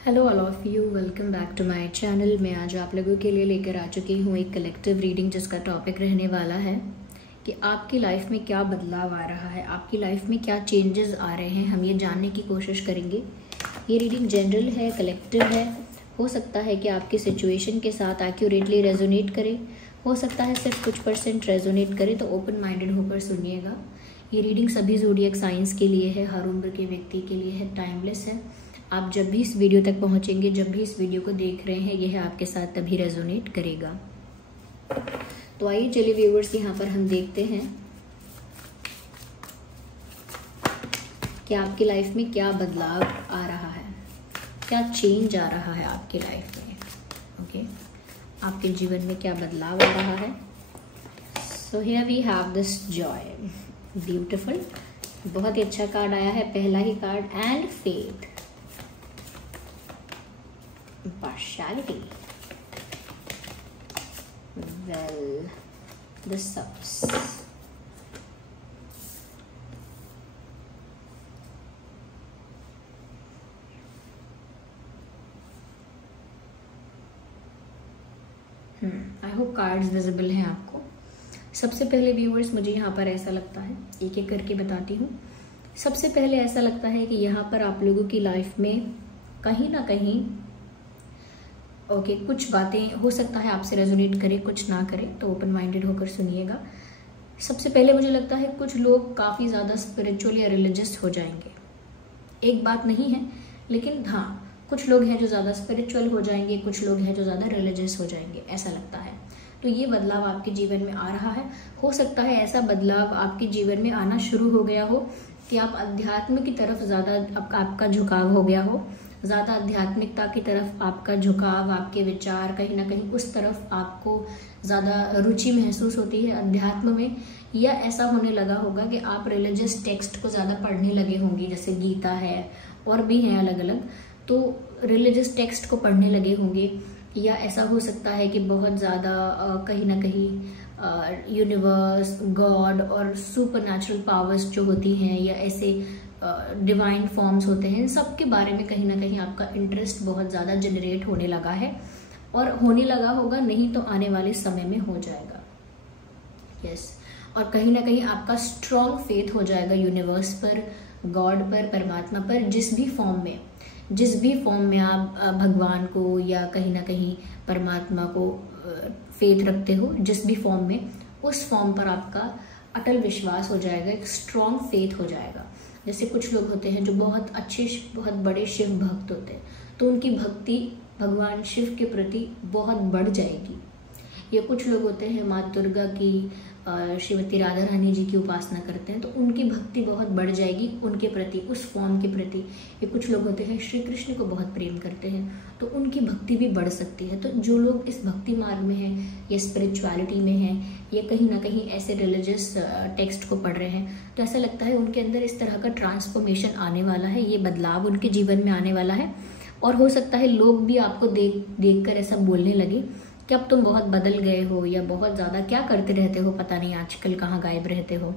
Hello all of you, welcome back to my channel. मैं आज आप लोगों के लिए लेकर आ चुकी हूँ एक कलेक्टिव रीडिंग जिसका टॉपिक रहने वाला है कि आपकी लाइफ में क्या बदलाव आ रहा है, आपकी लाइफ में क्या चेंजेस आ रहे हैं। हम ये जानने की कोशिश करेंगे। ये रीडिंग जनरल है, कलेक्टिव है। हो सकता है कि आपकी सिचुएशन के साथ एक्यूरेटली रेजोनेट करे, हो सकता है सिर्फ कुछ % रेजोनेट करे, तो ओपन माइंडेड होकर सुनिएगा। ये रीडिंग सभी ज़ोडिएक साइंस के लिए है, हर उम्र के व्यक्ति के लिए है, टाइमलेस है। आप जब भी इस वीडियो तक पहुंचेंगे, जब भी इस वीडियो को देख रहे हैं, यह आपके साथ तभी रेजोनेट करेगा। तो आइए चलिए व्यूअर्स, यहाँ पर हम देखते हैं कि आपकी लाइफ में क्या बदलाव आ रहा है, क्या चेंज आ रहा है आपकी लाइफ में। ओके, आपके जीवन में क्या बदलाव आ रहा है। So here we have this joy, beautiful. बहुत ही अच्छा कार्ड आया है, पहला ही card, and faith, partiality, well, the Souls. I hope cards visible हैं आपको। सबसे पहले व्यूअर्स, मुझे यहाँ पर ऐसा लगता है, एक एक करके बताती हूँ। सबसे पहले ऐसा लगता है कि यहाँ पर आप लोगों की लाइफ में कहीं ना कहीं कुछ बातें हो सकता है आपसे रेजोनेट करे, कुछ ना करे, तो ओपन माइंडेड होकर सुनिएगा। सबसे पहले मुझे लगता है कुछ लोग काफ़ी ज़्यादा स्पिरिचुअल या रिलीजियस हो जाएंगे। एक बात नहीं है, लेकिन हाँ, कुछ लोग हैं जो ज़्यादा स्पिरिचुअल हो जाएंगे, कुछ लोग हैं जो ज़्यादा रिलीजियस हो जाएंगे, ऐसा लगता है। तो ये बदलाव आपके जीवन में आ रहा है। हो सकता है ऐसा बदलाव आपके जीवन में आना शुरू हो गया हो कि आप अध्यात्म की तरफ ज़्यादा आपका झुकाव हो गया हो, ज़्यादा आध्यात्मिकता की तरफ आपका झुकाव, आपके विचार कहीं ना कहीं उस तरफ आपको ज़्यादा रुचि महसूस होती है अध्यात्म में। या ऐसा होने लगा होगा कि आप रिलीजियस टेक्स्ट को ज़्यादा पढ़ने लगे होंगे, जैसे गीता है और भी हैं अलग अलग, तो रिलीजियस टेक्स्ट को पढ़ने लगे होंगे। या ऐसा हो सकता है कि बहुत ज़्यादा कहीं ना कहीं यूनिवर्स, गॉड और सुपर नेचुरल पावर्स जो होती हैं, या ऐसे डिवाइन फॉर्म्स होते हैं, इन सब के बारे में कहीं ना कहीं आपका इंटरेस्ट बहुत ज़्यादा जनरेट होने लगा है, और होने लगा होगा, नहीं तो आने वाले समय में हो जाएगा। यस, और कहीं ना कहीं आपका स्ट्रॉन्ग फेथ हो जाएगा यूनिवर्स पर, गॉड पर, परमात्मा पर, जिस भी फॉर्म में आप भगवान को या कहीं ना कहीं परमात्मा को फेथ रखते हो, जिस भी फॉर्म में, उस फॉर्म पर आपका अटल विश्वास हो जाएगा, एक स्ट्रॉन्ग फेथ हो जाएगा। जैसे कुछ लोग होते हैं जो बहुत अच्छे, बहुत बड़े शिव भक्त होते हैं, तो उनकी भक्ति भगवान शिव के प्रति बहुत बढ़ जाएगी। या कुछ लोग होते हैं माँ दुर्गा की, श्रीमती राधा रानी जी की उपासना करते हैं, तो उनकी भक्ति बहुत बढ़ जाएगी उनके प्रति, उस फॉर्म के प्रति। या कुछ लोग होते हैं श्री कृष्ण को बहुत प्रेम करते हैं, तो उनकी भक्ति भी बढ़ सकती है। तो जो लोग इस भक्ति मार्ग में हैं, या स्पिरिचुअलिटी में हैं, या कहीं ना कहीं ऐसे रिलीजियस टेक्स्ट को पढ़ रहे हैं, तो ऐसा लगता है उनके अंदर इस तरह का ट्रांसफॉर्मेशन आने वाला है, ये बदलाव उनके जीवन में आने वाला है। और हो सकता है लोग भी आपको देख कर ऐसा बोलने लगे कि अब तुम बहुत बदल गए हो, या बहुत ज़्यादा क्या करते रहते हो, पता नहीं आजकल कहाँ गायब रहते हो।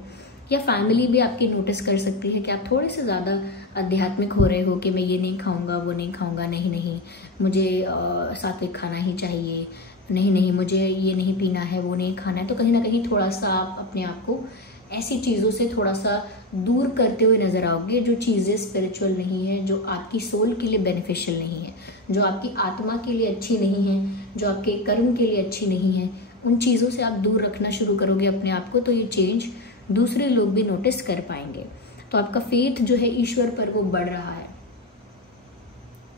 या फैमिली भी आपकी नोटिस कर सकती है कि आप थोड़े से ज़्यादा आध्यात्मिक हो रहे हो, कि मैं ये नहीं खाऊंगा, वो नहीं खाऊंगा, नहीं मुझे सात्विक खाना ही चाहिए, नहीं मुझे ये नहीं पीना है, वो नहीं खाना है। तो कहीं ना कहीं थोड़ा सा आप अपने आप को ऐसी चीज़ों से थोड़ा सा दूर करते हुए नजर आओगे, जो चीज़ें स्पिरिचुअल नहीं है, जो आपकी सोल के लिए बेनिफिशियल नहीं है, जो आपकी आत्मा के लिए अच्छी नहीं है, जो आपके कर्म के लिए अच्छी नहीं है। उन चीज़ों से आप दूर रखना शुरू करोगे अपने आप को, तो ये चेंज दूसरे लोग भी नोटिस कर पाएंगे। तो आपका फेथ जो है ईश्वर पर, वो बढ़ रहा है।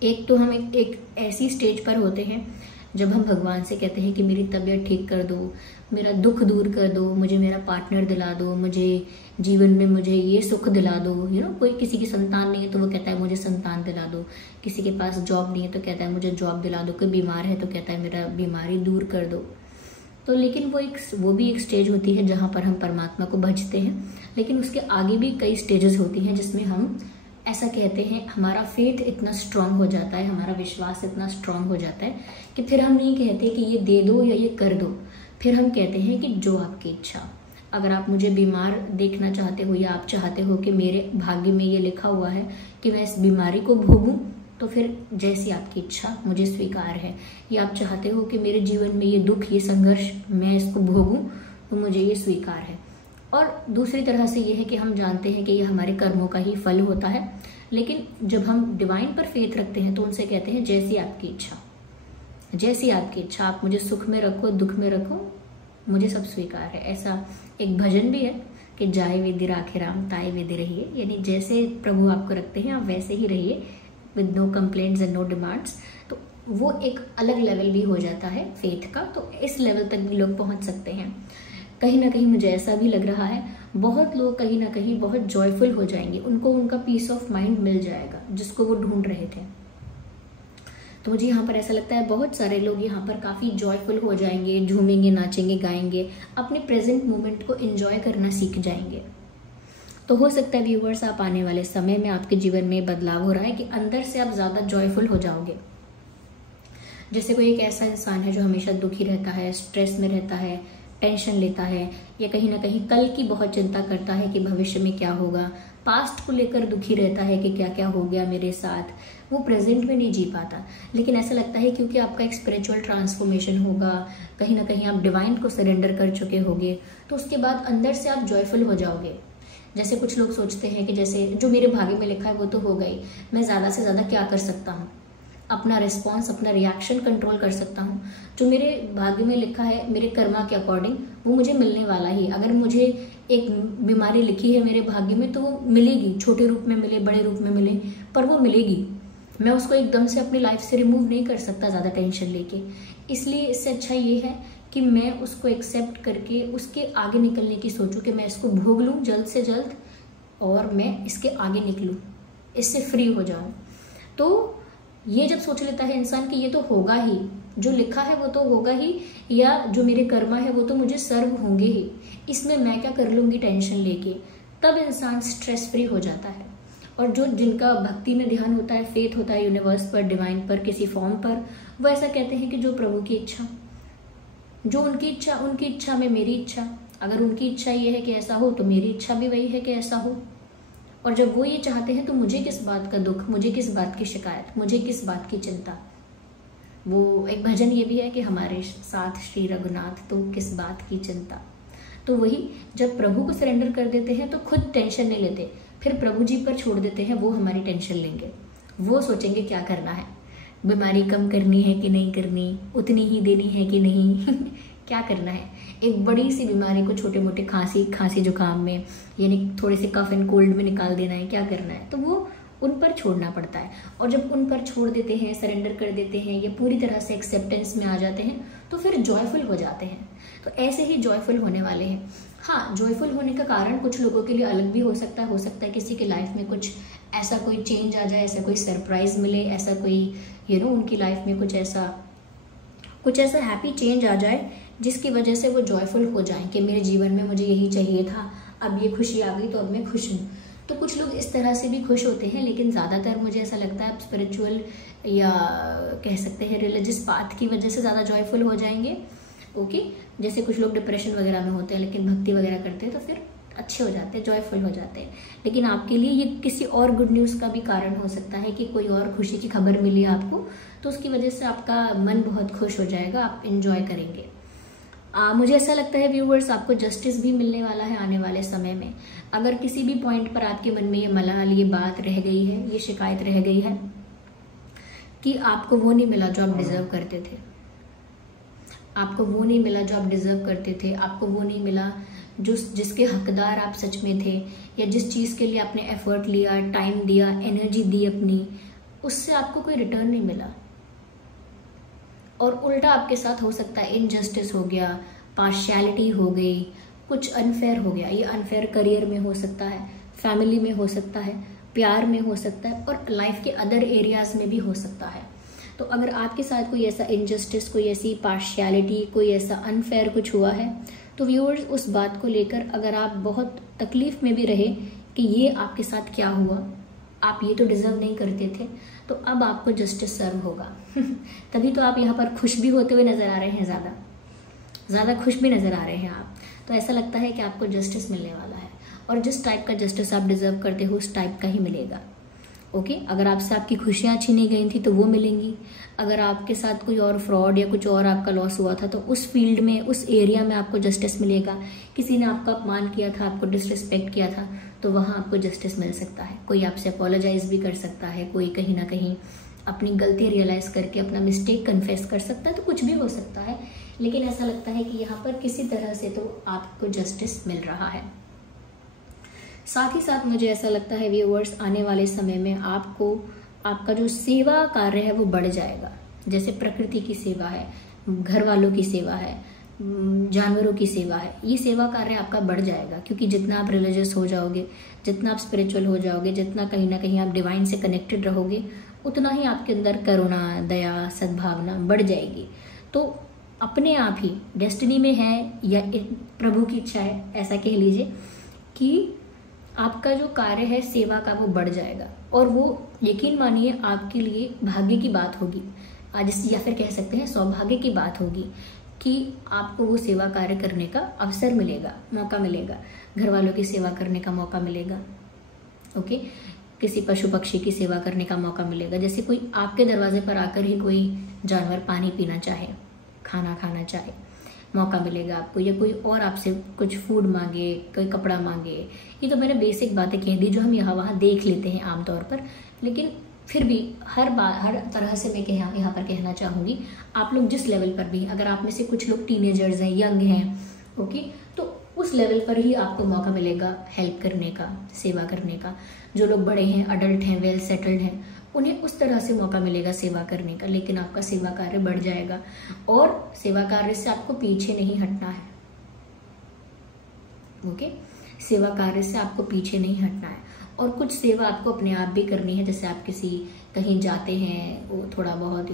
एक तो हम एक ऐसी स्टेज पर होते हैं जब हम भगवान से कहते हैं कि मेरी तबीयत ठीक कर दो, मेरा दुख दूर कर दो, मुझे मेरा पार्टनर दिला दो, मुझे जीवन में मुझे ये सुख दिला दो। कोई किसी की संतान नहीं है तो वो कहता है मुझे संतान दिला दो, किसी के पास जॉब नहीं है तो कहता है मुझे जॉब दिला दो, कोई बीमार है तो कहता है मेरा बीमारी दूर कर दो। तो लेकिन वो भी एक स्टेज होती है जहाँ पर हम परमात्मा को भजते हैं, लेकिन उसके आगे भी कई स्टेजेस होती हैं जिसमें हम ऐसा कहते हैं, हमारा फेथ इतना स्ट्रांग हो जाता है, हमारा विश्वास इतना स्ट्रांग हो जाता है कि फिर हम नहीं कहते कि ये दे दो या ये कर दो, फिर हम कहते हैं कि जो आपकी इच्छा। अगर आप मुझे बीमार देखना चाहते हो, या आप चाहते हो कि मेरे भाग्य में ये लिखा हुआ है कि मैं इस बीमारी को भोगूं, तो फिर जैसी आपकी इच्छा, मुझे स्वीकार है। या आप चाहते हो कि मेरे जीवन में ये दुख, ये संघर्ष मैं इसको भोगूं, तो मुझे ये स्वीकार है। और दूसरी तरह से ये है कि हम जानते हैं कि ये हमारे कर्मों का ही फल होता है, लेकिन जब हम डिवाइन पर फेथ रखते हैं तो उनसे कहते हैं जैसी आपकी इच्छा, जैसी आपकी इच्छा, आप मुझे सुख में रखो, दुख में रखो, मुझे सब स्वीकार है। ऐसा एक भजन भी है कि जाए विधि राखे राम, ताए विधि रहिए, यानी जैसे प्रभु आपको रखते हैं आप वैसे ही रहिए, with no complaints and no demands. तो वो एक अलग लेवल भी हो जाता है फेथ का। तो इस लेवल तक भी लोग पहुंच सकते हैं। कहीं ना कहीं मुझे ऐसा भी लग रहा है, बहुत लोग कहीं ना कहीं बहुत जॉयफुल हो जाएंगे, उनको उनका पीस ऑफ माइंड मिल जाएगा जिसको वो ढूंढ रहे थे। तो मुझे यहाँ पर ऐसा लगता है बहुत सारे लोग यहाँ पर काफ़ी जॉयफुल हो जाएंगे, झूमेंगे, नाचेंगे, गाएंगे, अपने प्रेजेंट मोमेंट को एंजॉय करना सीख जाएंगे। तो हो सकता है व्यूवर्स, आप आने वाले समय में आपके जीवन में बदलाव हो रहा है कि अंदर से आप ज़्यादा जॉयफुल हो जाओगे। जैसे कोई एक ऐसा इंसान है जो हमेशा दुखी रहता है, स्ट्रेस में रहता है, टेंशन लेता है, या कहीं ना कहीं कल की बहुत चिंता करता है कि भविष्य में क्या होगा, पास्ट को लेकर दुखी रहता है कि क्या क्या हो गया मेरे साथ, वो प्रेजेंट में नहीं जी पाता। लेकिन ऐसा लगता है क्योंकि आपका एक स्पिरिचुअल ट्रांसफॉर्मेशन होगा, कहीं ना कहीं आप डिवाइन को सरेंडर कर चुके होगे, तो उसके बाद अंदर से आप जॉयफुल हो जाओगे। जैसे कुछ लोग सोचते हैं कि जैसे जो मेरे भाग्य में लिखा है वो तो हो गई, मैं ज़्यादा से ज़्यादा क्या कर सकता हूँ, अपना रिस्पॉन्स, अपना रिएक्शन कंट्रोल कर सकता हूँ। जो मेरे भाग्य में लिखा है मेरे कर्मा के अकॉर्डिंग वो मुझे मिलने वाला ही। अगर मुझे एक बीमारी लिखी है मेरे भाग्य में तो वो मिलेगी, छोटे रूप में मिले, बड़े रूप में मिले, पर वो मिलेगी। मैं उसको एकदम से अपनी लाइफ से रिमूव नहीं कर सकता ज़्यादा टेंशन लेके। इसलिए इससे अच्छा ये है कि मैं उसको एक्सेप्ट करके उसके आगे निकलने की सोचूं कि मैं इसको भोग लूँ जल्द से जल्द और मैं इसके आगे निकलूँ, इससे फ्री हो जाऊँ। तो ये जब सोच लेता है इंसान कि ये तो होगा ही, जो लिखा है वो तो होगा ही, या जो मेरे कर्मा है वो तो मुझे सर्व होंगे ही, इसमें मैं क्या कर लूँगी टेंशन लेके, तब इंसान स्ट्रेस फ्री हो जाता है। और जो जिनका भक्ति में ध्यान होता है, फेथ होता है यूनिवर्स पर, डिवाइन पर, किसी फॉर्म पर, वो ऐसा कहते हैं कि जो प्रभु की इच्छा, जो उनकी इच्छा में मेरी इच्छा, अगर उनकी इच्छा ये है कि ऐसा हो तो मेरी इच्छा भी वही है कि ऐसा हो। और जब वो ये चाहते हैं तो मुझे किस बात का दुख, मुझे किस बात की शिकायत, मुझे किस बात की चिंता। वो एक भजन ये भी है कि हमारे साथ श्री रघुनाथ तो किस बात की चिंता। तो वही जब प्रभु को सरेंडर कर देते हैं तो खुद टेंशन नहीं लेते, फिर प्रभु जी पर छोड़ देते हैं, वो हमारी टेंशन लेंगे। वो सोचेंगे क्या करना है, बीमारी कम करनी है कि नहीं करनी, उतनी ही देनी है कि नहीं क्या करना है। एक बड़ी सी बीमारी को छोटे मोटे खांसी जुकाम में, यानी थोड़े से कफ एंड कोल्ड में निकाल देना है, क्या करना है, तो वो उन पर छोड़ना पड़ता है। और जब उन पर छोड़ देते हैं, सरेंडर कर देते हैं, ये पूरी तरह से एक्सेप्टेंस में आ जाते हैं, तो फिर जॉयफुल हो जाते हैं। तो ऐसे ही जॉयफुल होने वाले हैं। हाँ, जॉयफुल होने का कारण कुछ लोगों के लिए अलग भी हो सकता है किसी के लाइफ में कुछ ऐसा कोई चेंज आ जाए, ऐसा कोई सरप्राइज मिले, ऐसा कोई उनकी लाइफ में कुछ ऐसा हैप्पी चेंज आ जाए जिसकी वजह से वो जॉयफुल हो जाएं कि मेरे जीवन में मुझे यही चाहिए था, अब ये खुशी आ गई तो अब मैं खुश हूँ। तो कुछ लोग इस तरह से भी खुश होते हैं, लेकिन ज़्यादातर मुझे ऐसा लगता है स्पिरिचुअल या कह सकते हैं रिलीजियस पाथ की वजह से ज़्यादा जॉयफुल हो जाएंगे। ओके, जैसे कुछ लोग डिप्रेशन वगैरह में होते हैं लेकिन भक्ति वगैरह करते हैं तो फिर अच्छे हो जाते हैं, जॉयफुल हो जाते हैं। लेकिन आपके लिए ये किसी और गुड न्यूज़ का भी कारण हो सकता है कि कोई और खुशी की खबर मिली आपको, तो उसकी वजह से आपका मन बहुत खुश हो जाएगा, आप इंजॉय करेंगे। मुझे ऐसा लगता है व्यूवर्स, आपको जस्टिस भी मिलने वाला है आने वाले समय में। अगर किसी भी पॉइंट पर आपके मन में ये मलाल, ये बात रह गई है, ये शिकायत रह गई है कि आपको वो नहीं मिला जो आप डिजर्व करते थे, आपको वो नहीं मिला जो आप डिजर्व करते थे, आपको वो नहीं मिला जिसके हकदार आप सच में थे, या जिस चीज़ के लिए आपने एफर्ट लिया, टाइम दिया, एनर्जी दी अपनी, उससे आपको कोई रिटर्न नहीं मिला। और उल्टा आपके साथ हो सकता है इनजस्टिस हो गया, पार्शियलिटी हो गई, कुछ अनफेयर हो गया। ये अनफेयर करियर में हो सकता है, फैमिली में हो सकता है, प्यार में हो सकता है, और लाइफ के अदर एरियाज में भी हो सकता है। तो अगर आपके साथ कोई ऐसा इनजस्टिस, कोई ऐसी पार्शियलिटी, कोई ऐसा अनफेयर कुछ हुआ है, तो व्यूअर्स उस बात को लेकर अगर आप बहुत तकलीफ में भी रहे कि ये आपके साथ क्या हुआ, आप ये तो डिजर्व नहीं करते थे, तो अब आपको जस्टिस सर्व होगा तभी तो आप यहाँ पर खुश भी होते हुए नजर आ रहे हैं, ज़्यादा खुश भी नजर आ रहे हैं आप। तो ऐसा लगता है कि आपको जस्टिस मिलने वाला है, और जिस टाइप का जस्टिस आप डिजर्व करते हो उस टाइप का ही मिलेगा। ओके, अगर आपसे आपकी खुशियां छीनी गई थी तो वो मिलेंगी। अगर आपके साथ कोई और फ्रॉड या कुछ और आपका लॉस हुआ था तो उस फील्ड में, उस एरिया में आपको जस्टिस मिलेगा। किसी ने आपका अपमान किया था, आपको डिसरिस्पेक्ट किया था, तो वहाँ आपको जस्टिस मिल सकता है। कोई आपसे अपोलोजाइज भी कर सकता है, कोई कहीं ना कहीं अपनी गलती रियलाइज करके अपना मिस्टेक कन्फेस कर सकता है, तो कुछ भी हो सकता है। लेकिन ऐसा लगता है कि यहाँ पर किसी तरह से तो आपको जस्टिस मिल रहा है। साथ ही साथ मुझे ऐसा लगता है व्यूअर्स, आने वाले समय में आपको आपका जो सेवा कार्य है वो बढ़ जाएगा। जैसे प्रकृति की सेवा है, घर वालों की सेवा है, जानवरों की सेवा है, ये सेवा कार्य आपका बढ़ जाएगा। क्योंकि जितना आप रिलीजियस हो जाओगे, जितना आप स्पिरिचुअल हो जाओगे, जितना कहीं ना कहीं आप डिवाइन से कनेक्टेड रहोगे, उतना ही आपके अंदर करुणा, दया, सद्भावना बढ़ जाएगी। तो अपने आप ही डेस्टिनी में है या प्रभु की इच्छा है, ऐसा कह लीजिए कि आपका जो कार्य है सेवा का वो बढ़ जाएगा। और वो यकीन मानिए आपके लिए भाग्य की बात होगी आज, या फिर कह सकते हैं सौभाग्य की बात होगी कि आपको वो सेवा कार्य करने का अवसर मिलेगा, मौका मिलेगा। घर वालों की सेवा करने का मौका मिलेगा, ओके, किसी पशु पक्षी की सेवा करने का मौका मिलेगा। जैसे कोई आपके दरवाजे पर आकर ही कोई जानवर पानी पीना चाहे, खाना खाना चाहे, मौका मिलेगा आपको। या कोई और आपसे कुछ फूड मांगे, कोई कपड़ा मांगे। ये तो मैंने बेसिक बातें कह दी जो हम यहाँ वहाँ देख लेते हैं आमतौर पर, लेकिन फिर भी हर तरह से मैं यहाँ पर कहना चाहूँगी, आप लोग जिस लेवल पर भी, अगर आप में से कुछ लोग टीनेजर्स हैं, यंग हैं, ओके, तो उस लेवल पर ही आपको मौका मिलेगा हेल्प करने का, सेवा करने का। जो लोग बड़े हैं, अडल्ट हैं, वेल सेटल्ड हैं, उन्हें उस तरह से मौका मिलेगा सेवा करने का। लेकिन आपका सेवा कार्य बढ़ जाएगा और सेवा कार्य से आपको पीछे नहीं हटना है, ओके, सेवा कार्य से आपको पीछे नहीं हटना है। और कुछ सेवा आपको अपने आप भी करनी है। जैसे आप किसी कहीं जाते हैं, वो थोड़ा बहुत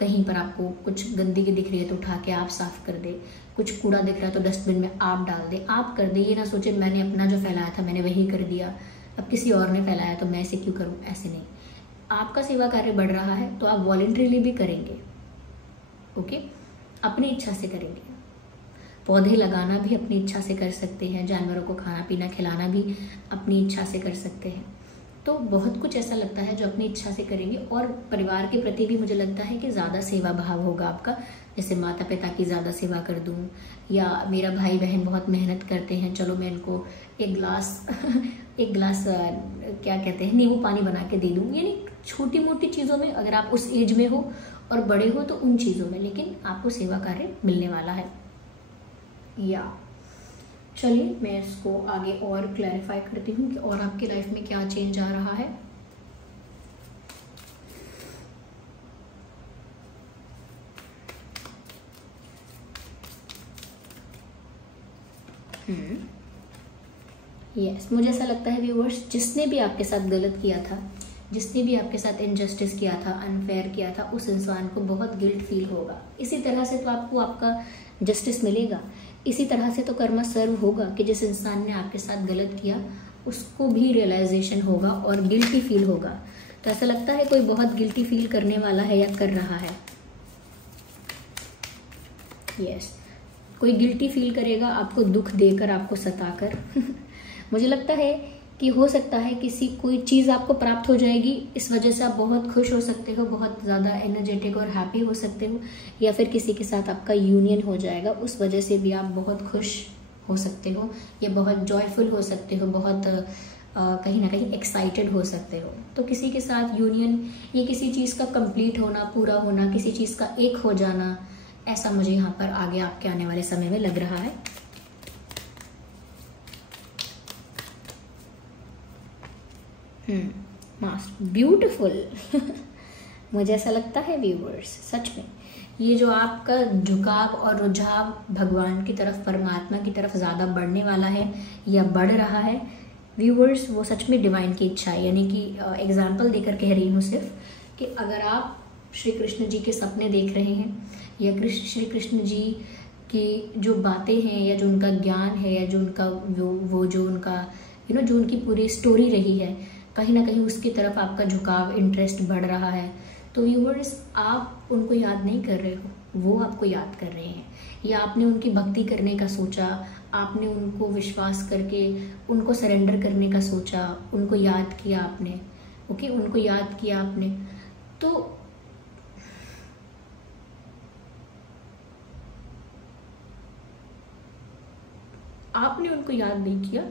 कहीं पर आपको कुछ गंदगी दिख रही है तो उठा के आप साफ कर दे, कुछ कूड़ा दिख रहा है तो डस्टबिन में आप डाल दे, आप कर दे। ये ना सोचे मैंने अपना जो फैलाया था मैंने वही कर दिया, अब किसी और ने फैलाया तो मैं ऐसे क्यों करूं, ऐसे नहीं। आपका सेवा कार्य बढ़ रहा है तो आप वॉलंटरीली भी करेंगे, ओके, अपनी इच्छा से करेंगे। पौधे लगाना भी अपनी इच्छा से कर सकते हैं, जानवरों को खाना पीना खिलाना भी अपनी इच्छा से कर सकते हैं। तो बहुत कुछ ऐसा लगता है जो अपनी इच्छा से करेंगे। और परिवार के प्रति भी मुझे लगता है कि ज़्यादा सेवा भाव होगा आपका। जैसे माता पिता की ज़्यादा सेवा कर दूं, या मेरा भाई बहन बहुत मेहनत करते हैं, चलो मैं इनको एक गिलास क्या कहते हैं, नींबू पानी बना के दे दूं। यानी छोटी मोटी चीज़ों में, अगर आप उस एज में हो और बड़े हो तो उन चीज़ों में, लेकिन आपको सेवा कार्य मिलने वाला है। या चलिए मैं इसको आगे और क्लैरिफाई करती हूँ कि और आपकी लाइफ में क्या चेंज आ रहा है। यस, मुझे ऐसा लगता है व्यूअर्स, जिसने भी आपके साथ गलत किया था, जिसने भी आपके साथ इनजस्टिस किया था, अनफेयर किया था, उस इंसान को बहुत गिल्ट फील होगा। इसी तरह से तो आपको आपका जस्टिस मिलेगा। इसी तरह से तो कर्मा सर्व होगा कि जिस इंसान ने आपके साथ गलत किया उसको भी रियलाइजेशन होगा और गिल्टी फील होगा। तो ऐसा लगता है कोई बहुत गिल्टी फील करने वाला है या कर रहा है। यस, कोई गिल्टी फील करेगा आपको दुख देकर, आपको सताकर। मुझे लगता है कि हो सकता है किसी कोई चीज़ आपको प्राप्त हो जाएगी, इस वजह से आप बहुत खुश हो सकते हो, बहुत ज़्यादा एनर्जेटिक और हैप्पी हो सकते हो। या फिर किसी के साथ आपका यूनियन हो जाएगा, उस वजह से भी आप बहुत खुश हो सकते हो या बहुत जॉयफुल हो सकते हो, बहुत कहीं ना कहीं एक्साइटेड हो सकते हो। तो किसी के साथ यूनियन, ये किसी चीज़ का कंप्लीट होना, पूरा होना, किसी चीज़ का एक हो जाना, ऐसा मुझे यहाँ पर आगे आपके आने वाले समय में लग रहा है। Master beautiful. मुझे ऐसा लगता है व्यूअर्स, सच में ये जो आपका झुकाव और रुझाव भगवान की तरफ, परमात्मा की तरफ ज़्यादा बढ़ने वाला है या बढ़ रहा है व्यूअर्स, वो सच में डिवाइन की इच्छा है। यानी कि एग्जाम्पल देकर कह रही हूँ सिर्फ कि अगर आप श्री कृष्ण जी के सपने देख रहे हैं या श्री कृष्ण जी की जो बातें हैं या जो उनका ज्ञान है या जो उनका वो जो उनका जो उनकी पूरी स्टोरी रही है, कहीं ना कहीं उसकी तरफ आपका झुकाव, इंटरेस्ट बढ़ रहा है, तो व्यूअर्स आप उनको याद नहीं कर रहे हो, वो आपको याद कर रहे हैं, या आपने उनकी भक्ति करने का सोचा, आपने उनको विश्वास करके उनको सरेंडर करने का सोचा, उनको याद किया आपने, ओके, उनको याद किया आपने, तो आपने उनको याद नहीं किया,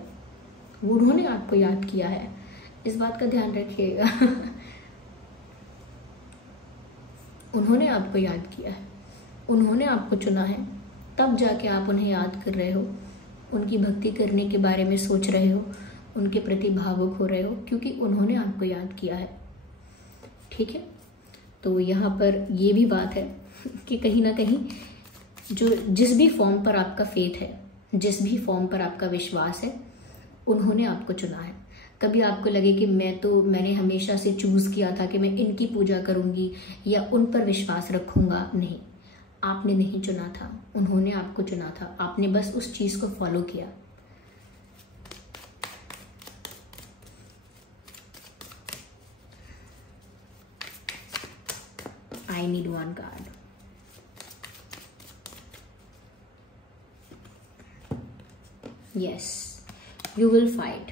वो उन्होंने आपको याद किया है, इस बात का ध्यान रखिएगा। उन्होंने आपको याद किया है, उन्होंने आपको चुना है, तब जाके आप उन्हें याद कर रहे हो, उनकी भक्ति करने के बारे में सोच रहे हो, उनके प्रति भावुक हो रहे हो, क्योंकि उन्होंने आपको याद किया है। ठीक है, तो यहाँ पर ये भी बात है कि कहीं ना कहीं जो जिस भी फॉर्म पर आपका फेथ है, जिस भी फॉर्म पर आपका विश्वास है, उन्होंने आपको चुना है। कभी आपको लगे कि मैंने हमेशा से चूज किया था कि मैं इनकी पूजा करूंगी या उन पर विश्वास रखूंगा, नहीं, आपने नहीं चुना था, उन्होंने आपको चुना था, आपने बस उस चीज को फॉलो किया। I need one card. Yes, you will fight.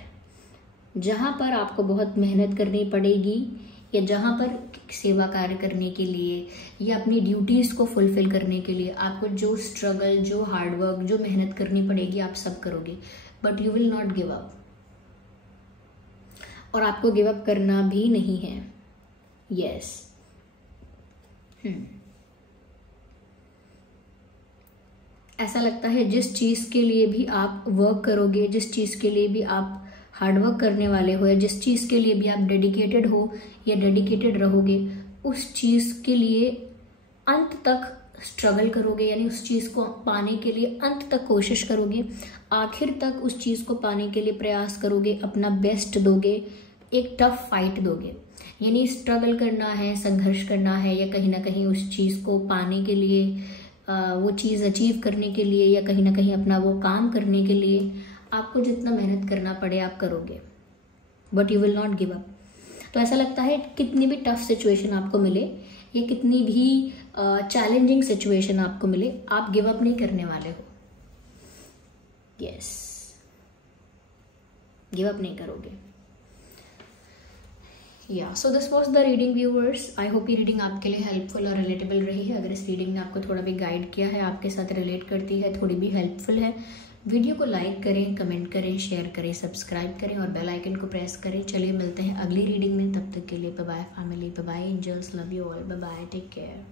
जहाँ पर आपको बहुत मेहनत करनी पड़ेगी, या जहाँ पर सेवा कार्य करने के लिए या अपनी ड्यूटीज़ को फुलफिल करने के लिए आपको जो स्ट्रगल, जो हार्डवर्क, जो मेहनत करनी पड़ेगी, आप सब करोगे, but you will not give up. और आपको गिव अप करना भी नहीं है। यस, ऐसा लगता है जिस चीज़ के लिए भी आप वर्क करोगे, जिस चीज़ के लिए भी आप हार्डवर्क करने वाले हो, या जिस चीज़ के लिए भी आप डेडिकेटेड हो या डेडिकेटेड रहोगे, उस चीज़ के लिए अंत तक स्ट्रगल करोगे, यानी उस चीज़ को पाने के लिए अंत तक कोशिश करोगे, आखिर तक उस चीज़ को पाने के लिए प्रयास करोगे, अपना बेस्ट दोगे, एक टफ फाइट दोगे। यानी स्ट्रगल करना है, संघर्ष करना है, या कहीं ना कहीं उस चीज़ को पाने के लिए, वो चीज़ अचीव करने के लिए, या कहीं ना कहीं अपना वो काम करने के लिए आपको जितना मेहनत करना पड़े आप करोगे, but you will not give up. तो ऐसा लगता है कितनी भी टफ सिचुएशन आपको मिले या कितनी भी चैलेंजिंग सिचुएशन आपको मिले, आप गिव अप नहीं करने वाले हो। यस, गिव अप नहीं करोगे। या so this was the reading viewers. I hope ये रीडिंग आपके लिए हेल्पफुल और रिलेटेबल रही है। अगर इस रीडिंग ने आपको थोड़ा भी गाइड किया है, आपके साथ रिलेट करती है, थोड़ी भी हेल्पफुल है, वीडियो को लाइक करें, कमेंट करें, शेयर करें, सब्सक्राइब करें और बेल आइकन को प्रेस करें। चलिए मिलते हैं अगली रीडिंग में, तब तक के लिए bye bye family, bye bye angels, love you all, bye bye, take care.